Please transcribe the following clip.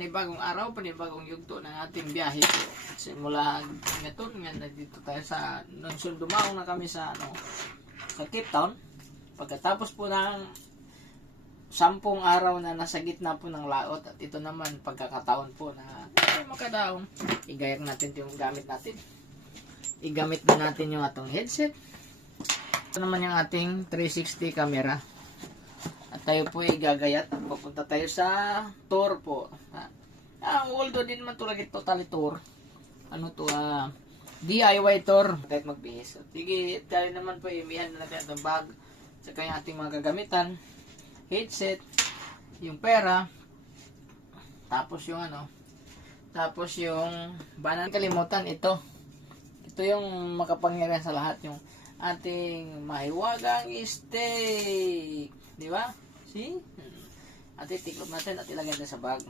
Panibagong araw, panibagong yugto ng ating biyahe po. Simula ngayon, dito tayo sa Nonsyon. Dumaong na kami sa sa Cape Town. Pagkatapos po ng 10 araw na nasa gitna po ng laot, at ito naman pagkakataon po na makadaong igayak natin yung gamit natin. Igamit na natin yung atong headset. Ito naman yung ating 360 camera. At tayo po ay gagayat. Papunta tayo sa tour po. Although din naman ito lagi totally tour. DIY tour. Tayo magbihis. Sige, tayo naman po imihan na natin itong bag. Saka yung ating mga gagamitan. Headset. Yung pera. Tapos yung Tapos yung banan kalimutan ito. Ito yung makapangyarihan sa lahat. Yung ating mahiwagang steak. Di ba? See? At itiklop natin at ilagay natin sa bag.